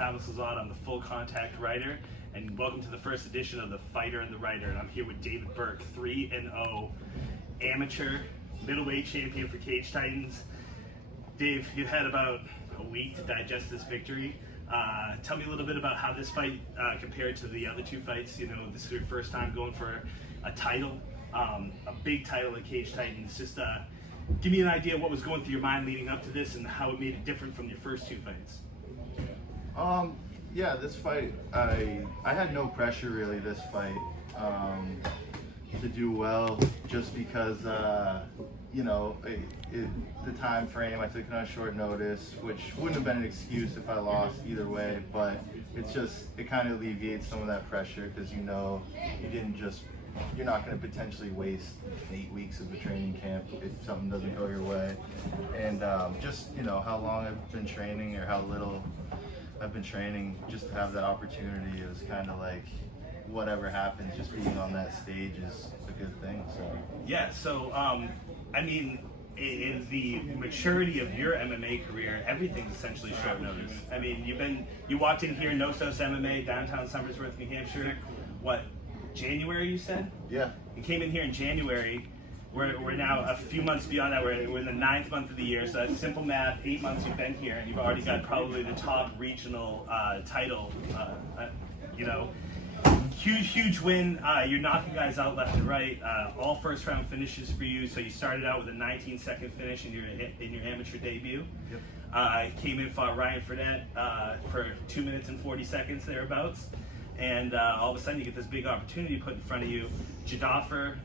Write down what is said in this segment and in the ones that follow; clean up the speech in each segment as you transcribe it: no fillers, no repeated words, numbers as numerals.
Travis Lazard. I'm the Full Contact Writer, and welcome to the first edition of The Fighter and the Writer. And I'm here with David Burke, 3-0, amateur middleweight champion for Cage Titans. Dave, you had about a week to digest this victory. Tell me a little bit about how this fight compared to the other two fights. You know, this is your first time going for a title, a big title at Cage Titans. Just give me an idea of what was going through your mind leading up to this and how it made it different from your first two fights. Yeah, this fight, I had no pressure really this fight to do well, just because you know, the time frame, I took it on short notice, which wouldn't have been an excuse if I lost either way, but it's just, it kind of alleviates some of that pressure because you know you're not going to potentially waste 8 weeks of a training camp if something doesn't go your way. And just, you know, how long I've been training or how little I've been training, just to have that opportunity, it was kind of like, whatever happens, just being on that stage is a good thing. So yeah, so I mean, in the maturity of your MMA career, everything's essentially short notice. I mean, you walked in here, Nostos MMA, downtown Somersworth, New Hampshire, what, January you said? yeah. You came in here in January. We're now a few months beyond that. We're in the 9th month of the year, so that's simple math. 8 months you've been here, and you've already got probably the top regional title. You know, huge win. You're knocking guys out left and right. All first round finishes for you. So you started out with a 19-second finish in your amateur debut. Yep. Came in, fought Ryan Fredette for 2 minutes and 40 seconds thereabouts. And all of a sudden you get this big opportunity put in front of you. Jadoffer,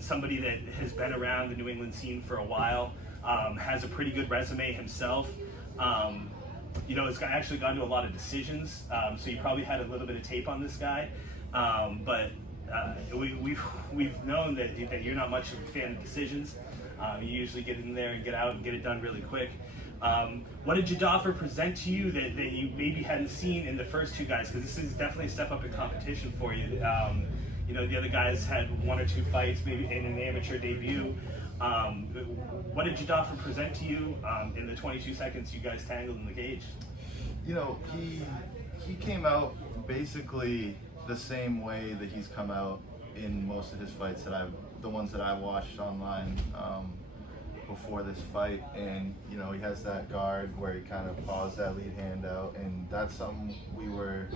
somebody that has been around the New England scene for a while, has a pretty good resume himself. You know, it's actually gone to a lot of decisions, so you probably had a little bit of tape on this guy. But we've known that you're not much of a fan of decisions. You usually get in there and get out and get it done really quick. What did Jadoffer present to you that you maybe hadn't seen in the first two guys? Because this is definitely a step up in competition for you. You know, the other guys had 1 or 2 fights, maybe in an amateur debut. What did Jadoffer present to you in the 22 seconds you guys tangled in the cage? You know, he came out basically the same way that he's come out in most of his fights the ones that I watched online before this fight. And you know, he has that guard where he kind of paws that lead hand out, and that's something we were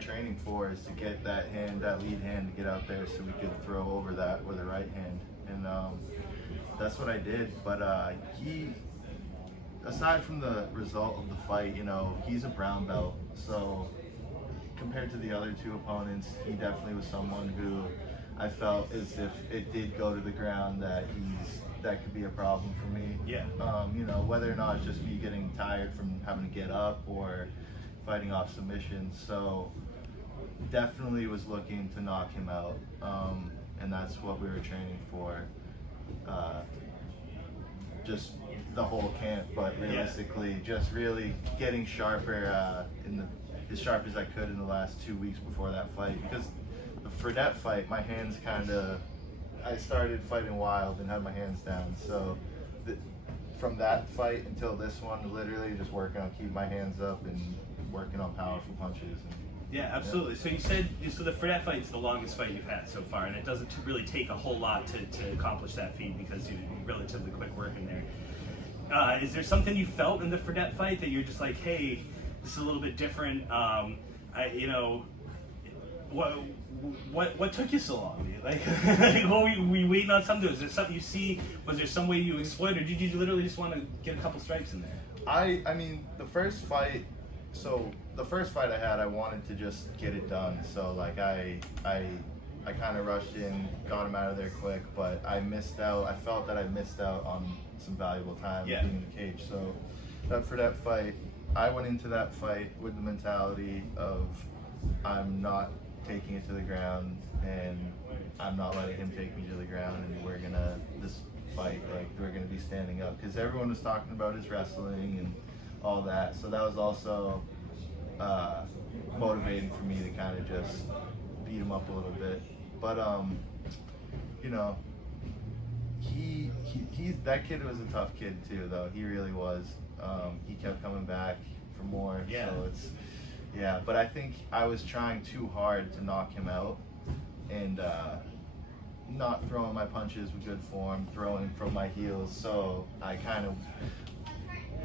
training for, is to get that lead hand to get out there so we could throw over that with the right hand. And that's what I did. But he, aside from the result of the fight, you know, he's a brown belt, so compared to the other two opponents, he definitely was someone who I felt as if it did go to the ground that could be a problem for me. Yeah. You know, whether or not it's just me getting tired from having to get up or fighting off submissions. So definitely was looking to knock him out. And that's what we were training for. Just the whole camp, but realistically, just really getting sharper as sharp as I could in the last 2 weeks before that fight. Because for that fight, my hands I started fighting wild and had my hands down. So from that fight until this one, literally just working on keeping my hands up and working on powerful punches. Yeah, absolutely. Yeah. So you said, so the Fredette fight's the longest fight you've had so far, and it doesn't really take a whole lot to accomplish that feat because you're relatively quick working there. Is there something you felt in the Fredette fight that you're just like, hey, this is a little bit different? You know, what took you so long? Like, were we waiting on something? Was there something you see? Was there some way you exploited, or did you literally just want to get a couple strikes in there? I mean, the first fight I had, I wanted to just get it done. So like I kind of rushed in, got him out of there quick, but I missed out. I felt that I missed out on some valuable time being in the cage. So for that fight, I went into that fight with the mentality of I'm not taking it to the ground, and I'm not letting him take me to the ground, and we're gonna be standing up, because everyone was talking about his wrestling and all that. So that was also motivating for me to kind of just beat him up a little bit. But you know, that kid was a tough kid too, though. He really was. He kept coming back for more. Yeah. So it's, yeah, but I think I was trying too hard to knock him out, and not throwing my punches with good form, throwing from my heels. So I kind of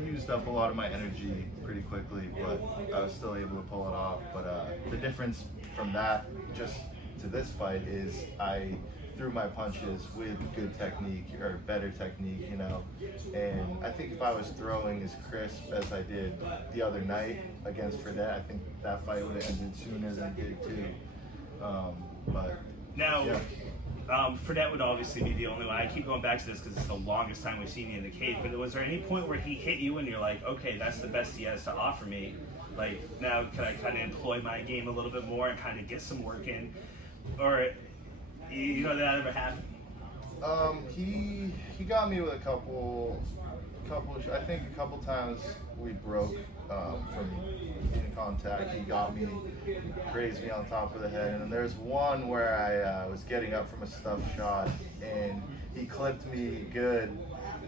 used up a lot of my energy pretty quickly, but I was still able to pull it off. But the difference from that just to this fight is I threw my punches with good technique, or better technique, you know. And I think if I was throwing as crisp as I did the other night against Fredette, I think that fight would have ended sooner than it did too. But Now, yeah. Fredette would obviously be the only one. I keep going back to this because it's the longest time we've seen you in the cage. But was there any point where he hit you and you're like, okay, that's the best he has to offer me? Like, now can I kind of employ my game a little bit more and kind of get some work in? Or, you know, that ever happened? He got me with a couple. I think a couple times we broke from in contact. He got me, grazed me on top of the head, and then there's one where I was getting up from a stuffed shot, and he clipped me good,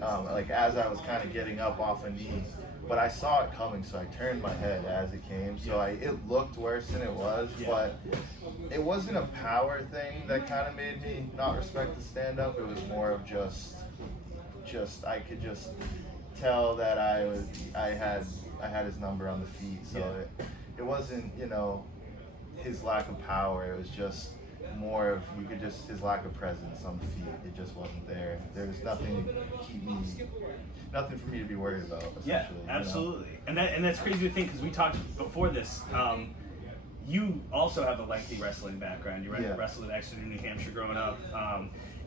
like as I was kind of getting up off a knee. But I saw it coming, so I turned my head as it came. So it looked worse than it was, but it wasn't a power thing that kind of made me not respect the stand-up. It was more of just I could just tell that I had his number on the feet. So it wasn't, you know, his lack of power. It was just more of his lack of presence on the feet. It just wasn't there. There was nothing to keep me. Nothing for me to be worried about. Yeah, absolutely. You know? And that's crazy to think, because we talked before this. You also have a lengthy wrestling background. You wrestled in Exeter, New Hampshire growing up.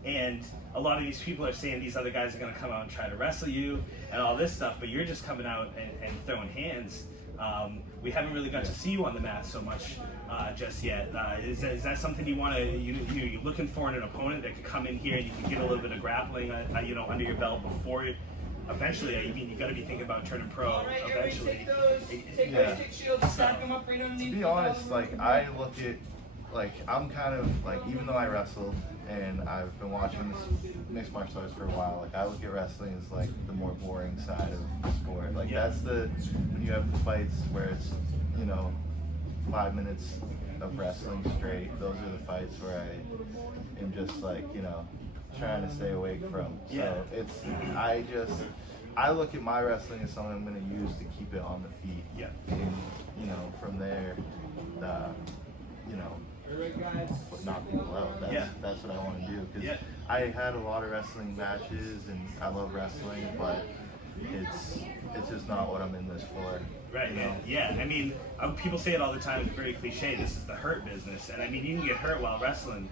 And a lot of these people are saying these other guys are going to come out and try to wrestle you and all this stuff, but you're just coming out and throwing hands. We haven't really got to see you on the mat so much just yet. Is that something you want to, you're looking for in an opponent that could come in here and you can get a little bit of grappling, you know, under your belt before eventually, I mean, you got to be thinking about turning pro eventually. Take those stick shields, stack them up right underneath. To be honest, like, I look at, like, I'm kind of, like, even though I wrestle and I've been watching mixed martial arts for a while, like, I look at wrestling as, like, the more boring side of the sport. Like, that's when you have the fights where it's, you know, 5 minutes of wrestling straight, those are the fights where I am just, like, you know, trying to stay awake from. So I look at my wrestling as something I'm going to use to keep it on the feet. Yeah. And, you know, from there, you know, knock people out. That's what I want to do. Because I had a lot of wrestling matches and I love wrestling, but it's just not what I'm in this for. Right, you know? yeah. I mean, people say it all the time. It's very cliche. This is the hurt business, and I mean, you can get hurt while wrestling,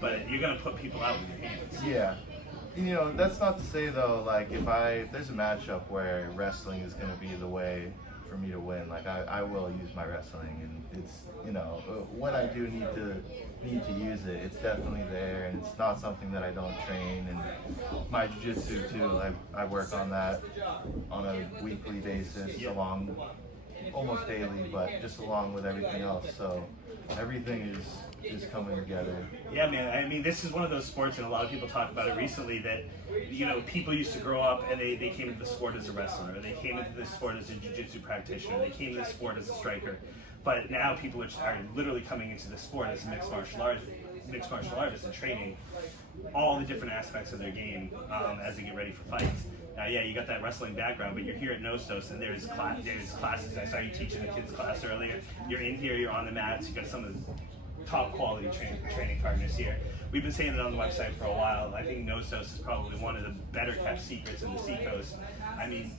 but you're gonna put people out with your hands. Yeah. You know, that's not to say though, like if there's a matchup where wrestling is gonna be the way for me to win, like I will use my wrestling, and it's, you know, when I do need to use it, it's definitely there, and it's not something that I don't train. And my jiu-jitsu too, I work on that on a weekly basis, almost daily, but just along with everything else. So everything is coming together. Yeah, man. I mean, this is one of those sports, and a lot of people talk about it recently, that, you know, people used to grow up and they came into the sport as a wrestler, or they came into the sport as a jiu-jitsu practitioner, they came into the sport as a striker. But now people are literally coming into the sport as mixed martial artists and training all the different aspects of their game as they get ready for fights. Yeah, you got that wrestling background, but you're here at Nostos, and there's classes. I saw you teaching the kids class earlier. You're in here, you're on the mats, you got some of the top quality training partners here. We've been saying it on the website for a while. I think Nostos is probably one of the better kept secrets in the Seacoast. I mean,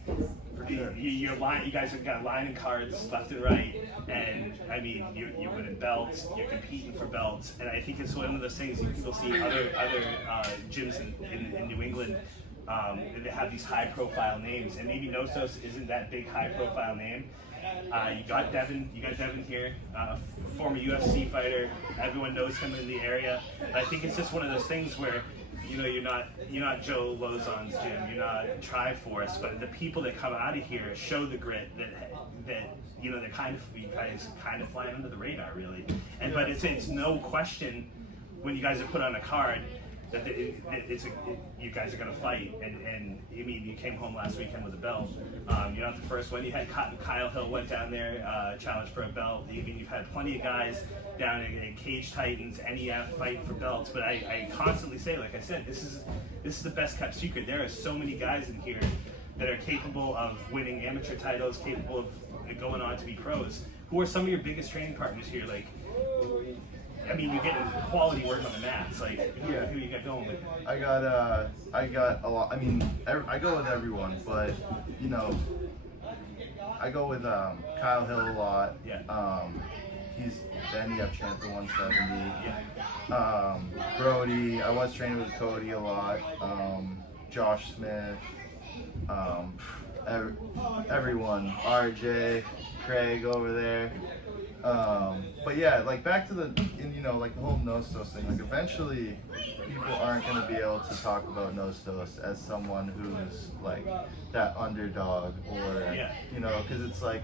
you guys have got lining cards left and right, and I mean, you're winning belts, you're competing for belts, and I think it's one of those things people see other gyms in New England. They have these high-profile names, and maybe Nostos isn't that big high-profile name. You got Devin here, former UFC fighter. Everyone knows him in the area. But I think it's just one of those things where, you know, you're not Joe Lozon's gym, you're not Triforce, but the people that come out of here show the grit that you know, you guys kind of flying under the radar, really. But it's no question when you guys are put on a card, that you guys are gonna fight, and I mean, you came home last weekend with a belt. You're not the first one. You had Kyle Hill went down there, challenged for a belt. I mean, you've had plenty of guys down in Cage Titans, NEF fighting for belts. But I constantly say, like I said, this is the best kept secret. There are so many guys in here that are capable of winning amateur titles, capable of going on to be pros. Who are some of your biggest training partners here? Like, I mean, you're getting quality work on the mats. Like, who you got going with? I got a lot. I mean, I go with everyone, but you know, I go with Kyle Hill a lot. Yeah. He's the NEF champ for 170. Yeah. Brody. I was training with Cody a lot. Josh Smith. Everyone. RJ, Craig over there. But yeah, like back to you know, like the whole Nostos thing, like eventually people aren't going to be able to talk about Nostos as someone who's like that underdog or, you know, because it's like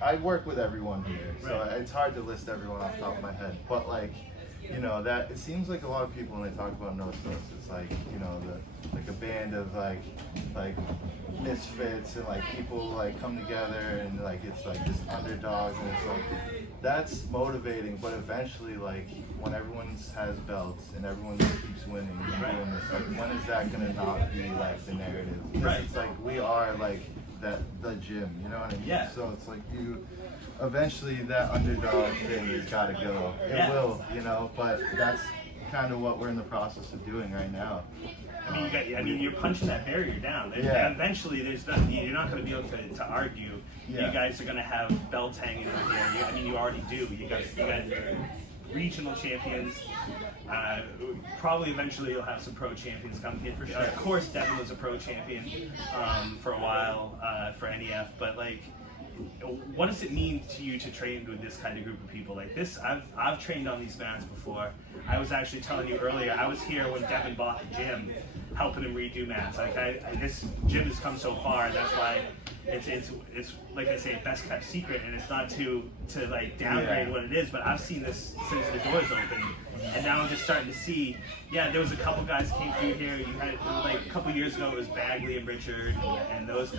I work with everyone here, so it's hard to list everyone off the top of my head, but like, you know, that it seems like a lot of people when they talk about Nostos, it's like, you know, like a band of like misfits and like people like come together and like it's like this underdogs and it's like that's motivating, but eventually like when everyone has belts and everyone keeps winning and doing this, like when is that gonna not be like the narrative? Because it's like we are like the gym, you know what I mean? Yeah. So it's like eventually that underdog thing has got to go. It will, you know, but that's kind of what we're in the process of doing right now. I mean, you're punching that barrier down. Eventually, you're not going to be able to argue. You guys are going to have belts hanging out here. I mean, you already do. You got regional champions. Probably eventually you'll have some pro champions coming here for sure. Of course, Devin was a pro champion for a while for NEF, but like, what does it mean to you to train with this kind of group of people like this? I've trained on these mats before. I was actually telling you earlier, I was here when Devin bought the gym, helping him redo mats. Like this gym has come so far, and that's why it's like I say, best kept secret, and it's not to like downgrade what it is, but I've seen this since the doors opened, and now I'm just starting to see. Yeah, there was a couple guys came through here. You had like a couple years ago it was Bagley and Richard and those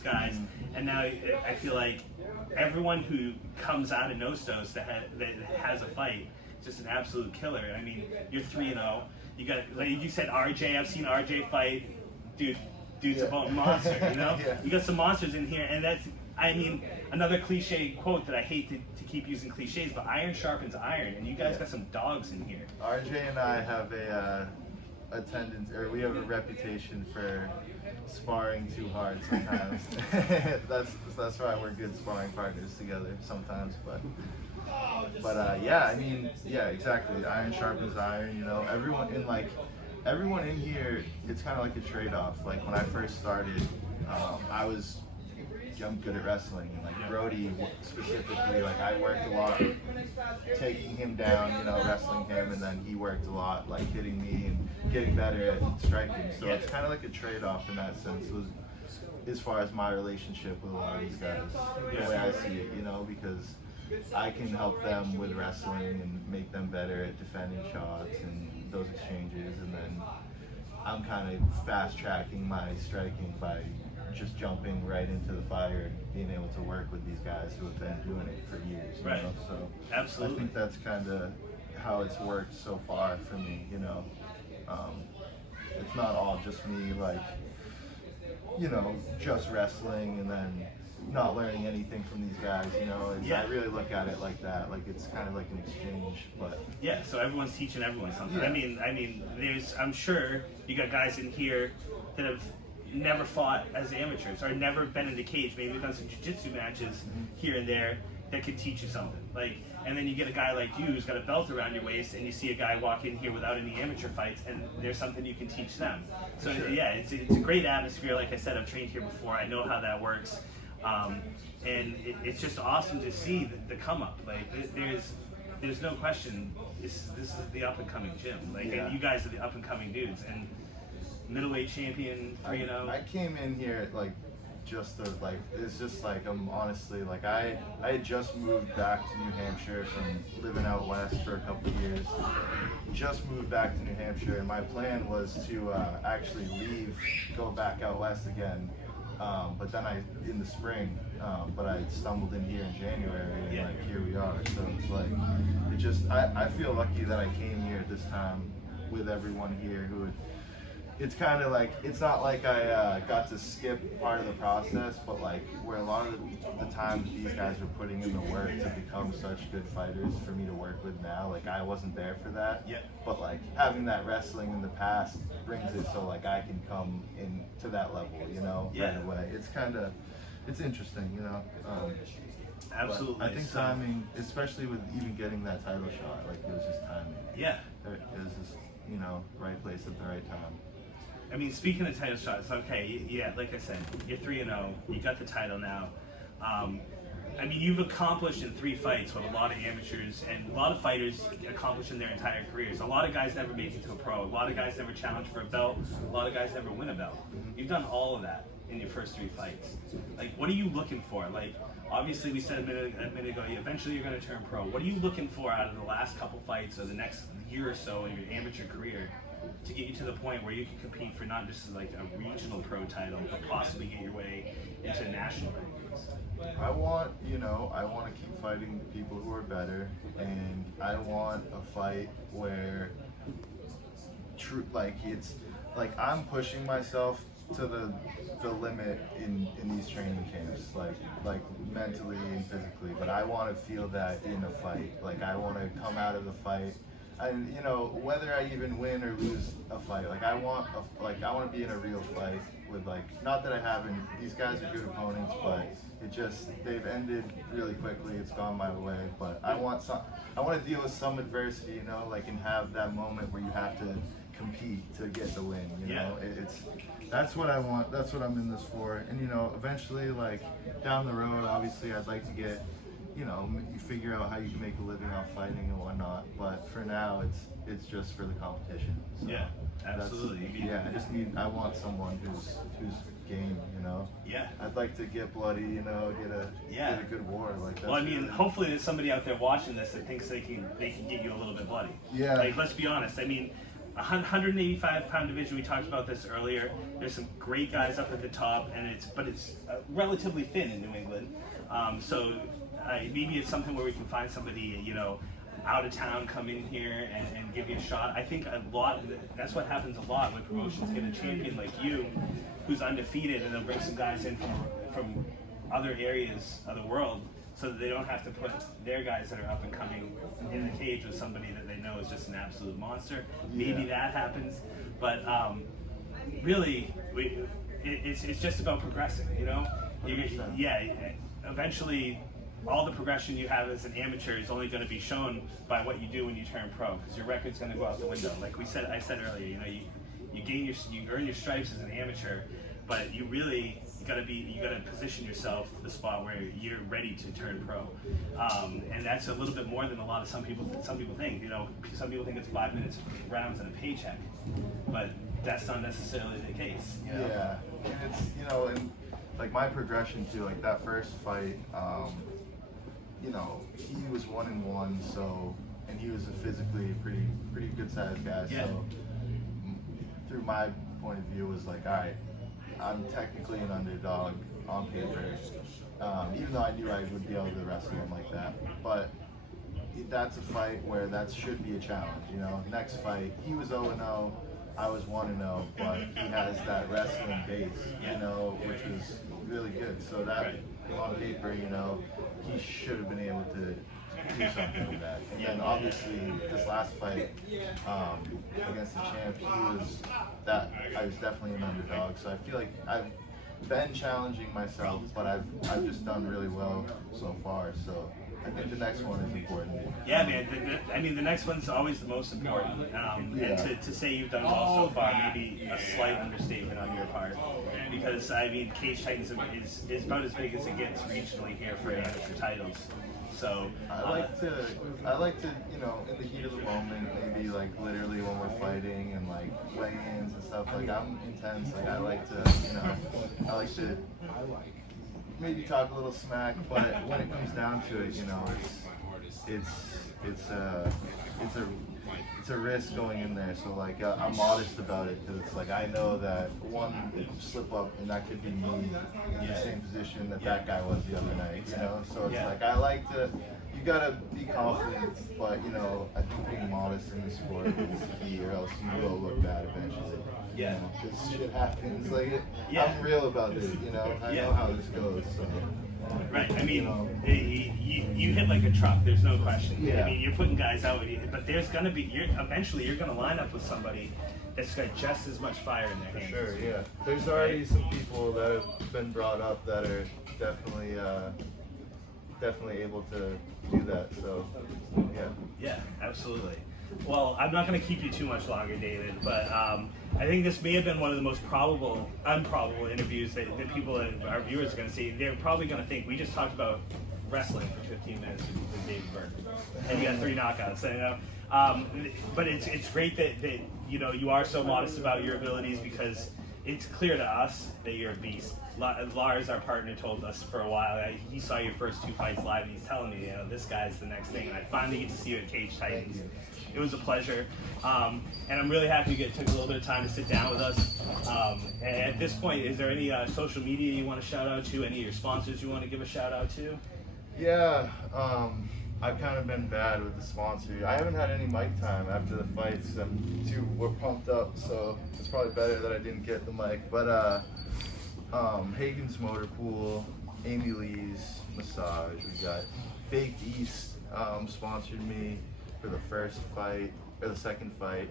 guys, and now I feel like everyone who comes out of Nostos that has a fight, just an absolute killer. I mean, you're 3-0. You got, like you said, RJ. I've seen RJ fight, dude's a monster. You know, you got some monsters in here, and that's, I mean, another cliche quote that I hate to keep using cliches, but iron sharpens iron, and you guys got some dogs in here. RJ and I have we have a reputation for sparring too hard sometimes. that's why we're good sparring partners together sometimes, but yeah, I mean, yeah, exactly. Iron sharpens iron, you know. Everyone in here, it's kind of like a trade-off. Like when I first started, I'm good at wrestling, and like Brody specifically, like I worked a lot taking him down, you know, wrestling him, and then he worked a lot like hitting me and getting better at striking. So it's kind of like a trade-off in that sense. It was, as far as my relationship with a lot of these guys, the way I see it, you know, because I can help them with wrestling and make them better at defending shots and those exchanges, and then I'm kind of fast-tracking my striking by just jumping right into the fire and being able to work with these guys who have been doing it for years. You know? So absolutely, I think that's kind of how it's worked so far for me. You know, it's not all just me, like, you know, just wrestling and then not learning anything from these guys. You know, I really look at it like that. Like it's kind of like an exchange, but yeah. So everyone's teaching everyone something. I mean, I'm sure you got guys in here that have never fought as amateurs or never been in the cage, maybe done some jiu-jitsu matches here and there that could teach you something. Like, and then you get a guy like you who's got a belt around your waist, and you see a guy walk in here without any amateur fights, and there's something you can teach them. So yeah, it's a great atmosphere. Like I said, I've trained here before. I know how that works, and it's just awesome to see the come up. Like there's no question. This is the up and coming gym. Like and you guys are the up and coming dudes and. Middleweight champion, 3-0. I came in here at like just the like it's just like I'm honestly like I had just moved back to New Hampshire from living out west for a couple of years. Just moved back to New Hampshire, and my plan was to actually leave, go back out west again. But then in the spring, but I stumbled in here in January, and Yeah. like here we are. So it's like it just I feel lucky that I came here at this time with everyone here who would. It's kind of like, it's not like I got to skip part of the process, but like where a lot of the time these guys were putting in the work to become such good fighters for me to work with now, like I wasn't there for that. Yeah. But like having that wrestling in the past brings it so like I can come in to that level, you know, Yeah. right away. It's kind of, it's interesting, you know. Absolutely. But I think So- timing, especially with even getting that title shot, like it was just timing. Yeah. It was just, you know, right place at the right time. I mean, speaking of title shots, okay, yeah, like I said, you're 3-0, you got the title now. I mean, you've accomplished in 3 fights what a lot of amateurs and a lot of fighters accomplish in their entire careers. A lot of guys never make it to a pro. A lot of guys never challenge for a belt. A lot of guys never win a belt. You've done all of that in your first 3 fights. Like, what are you looking for? Like, obviously, we said a minute ago, eventually you're going to turn pro. What are you looking for out of the last couple fights or the next year or so in your amateur career to get you to the point where you can compete for not just like a regional pro title, but possibly get your way into national rankings? I want, you know, I want to keep fighting people who are better, and I want a fight where, like it's, like I'm pushing myself to the limit in these training camps, like mentally and physically. But I want to feel that in a fight. Like I want to come out of the fight. And you know, whether I even win or lose a fight, like I want to be in a real fight with like, not that I haven't. These guys are good opponents, but it just they've ended really quickly. It's gone my way, but I want to deal with some adversity, you know, like and have that moment where you have to compete to get the win. You know, that's what I want. That's what I'm in this for. And you know, eventually, like down the road, obviously, I'd like to get. You know, you figure out how you can make a living off fighting and whatnot. But for now, it's just for the competition. So Yeah, absolutely. I want someone who's game. You know. Yeah. I'd like to get bloody. You know, get a good war. Like that's Well, I mean, hopefully there's somebody out there watching this that thinks they can get you a little bit bloody. Yeah. Like, let's be honest. I mean, 185-pound division. We talked about this earlier. There's some great guys up at the top, and it's relatively thin in New England. So maybe it's something where we can find somebody, you know, out of town come in here and give you a shot. I think that's what happens a lot when promotions get a champion like you, who's undefeated, and they'll bring some guys in from other areas of the world, so that they don't have to put their guys that are up and coming in the cage with somebody that they know is just an absolute monster. Maybe that happens, but really, it's just about progressing, you know? Eventually, all the progression you have as an amateur is only going to be shown by what you do when you turn pro, because your record's going to go out the window. Like I said earlier, you know, you earn your stripes as an amateur, but you gotta position yourself to the spot where you're ready to turn pro, and that's a little bit more than some people think. You know, some people think it's 5 minutes rounds and a paycheck, but that's not necessarily the case. You know? Yeah, and it's, you know, and like my progression too, like that first fight, you know, he was 1-1, so, and he was a physically pretty good sized guy. Yeah. So through my point of view, it was like, all right, I'm technically an underdog on paper, even though I knew I would be able to wrestle him like that. But that's a fight where that should be a challenge, you know. Next fight, he was 0-0, I was 1-0, but he has that wrestling base, you know, which was really good. So that on paper, you know, he should have been able to do something with that. And then obviously this last fight against the champ, I was definitely an underdog. So I feel like I've been challenging myself, but I've just done really well so far. So I think the next one is important. Yeah, man. I mean, the next one's always the most important. And to say you've done well so far may be a slight understatement on your part. Because, I mean, Cage Titans is about as big as it gets regionally here for amateur titles. So I like to, you know, in the heat of the moment, maybe like literally when we're fighting and like weigh-ins and stuff. Like I'm intense. Like I like to, you know, I like to maybe talk a little smack. But when it comes down to it, you know, it's a risk going in there. So like I'm modest about it because it's like I know that one slip up and that could be me in the same position that guy was the other night. You know, so it's like I like to. You gotta be confident, but you know I think being modest in the sport is key, or else you will look bad eventually. Yeah, because shit happens. Like I'm real about this. You know, I know how this goes. So. Right. I mean, you know, you hit like a truck. There's no question. Yeah. I mean, you're putting guys out, but there's gonna be. Eventually you're gonna line up with somebody that's got just as much fire in their hands. Sure. Yeah. There's already some people that have been brought up that are definitely able to do that. So, yeah. Yeah, absolutely. Well, I'm not going to keep you too much longer, David, but I think this may have been one of the most improbable interviews that our viewers are going to see. They're probably going to think we just talked about wrestling for 15 minutes with David Burke, and you got 3 knockouts. You know, but it's great that you know you are so modest about your abilities, because it's clear to us that you're a beast. Lars, our partner, told us for a while that he saw your first 2 fights live, and he's telling me, you know, this guy's the next thing. And I finally get to see you at Cage Titans. It was a pleasure, and I'm really happy you took a little bit of time to sit down with us. And at this point, is there any social media you want to shout out to? Any of your sponsors you want to give a shout out to? Yeah, I've kind of been bad with the sponsor. I haven't had any mic time after the fights. We're pumped up, so it's probably better that I didn't get the mic. But Hagen's Motor Pool, Amy Lee's Massage. We got Baked East sponsored me for the first fight or the second fight.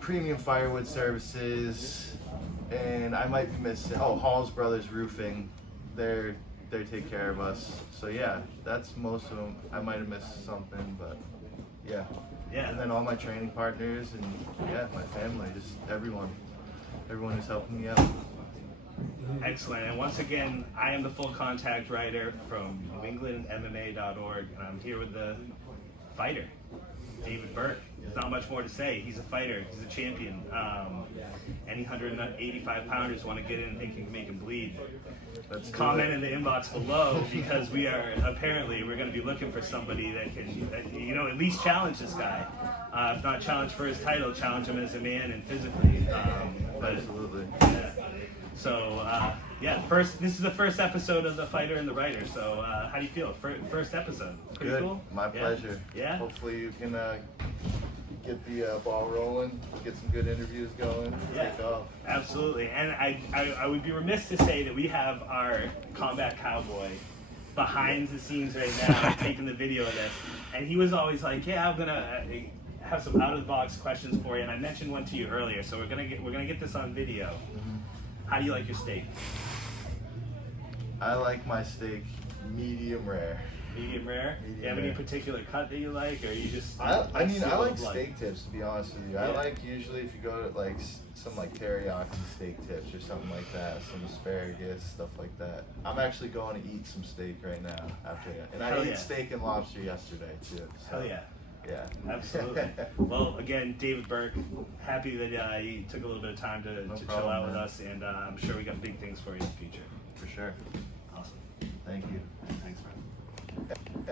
Premium Firewood Services, and I might be missing. Oh, Hall's Brothers Roofing. They take care of us. So yeah, that's most of them. I might have missed something, but yeah. Yeah. And then all my training partners and yeah, my family, just everyone who's helping me out. Excellent. And once again, I am the Full Contact writer from NewEnglandMMA.org, and I'm here with the fighter, David Burke. There's not much more to say. He's a fighter. He's a champion. Any 185-pounders want to get in and think you can make him bleed, comment in the inbox below, because we're going to be looking for somebody that can, you know, at least challenge this guy. If not challenge for his title, challenge him as a man and physically. Absolutely. Yeah. So, this is the first episode of The Fighter and the Writer. So, how do you feel? First episode. Pretty Good. cool? My pleasure. Yeah? Hopefully you can get the ball rolling, get some good interviews going, take off. Absolutely. And I would be remiss to say that we have our combat cowboy behind the scenes right now taking the video of this. And he was always like, yeah, I'm going to have some out-of-the-box questions for you. And I mentioned one to you earlier, so we're gonna get this on video. Mm-hmm. How do you like your steak? I like my steak medium rare. Medium rare? Medium Do you have any rare. particular cut that you like, or you just? I like blood? steak tips, to be honest with you. Yeah. I like usually if you go to like some like teriyaki steak tips or something like that, some asparagus, stuff like that. I'm actually going to eat some steak right now after that. And I Hell ate yeah. steak and lobster yesterday too. So, Hell yeah. Yeah. Absolutely. Well, again, David Burke, happy that you took a little bit of time to chill problem, out with man. us, and I'm sure we got big things for you in the future. For sure. Awesome. Thank you.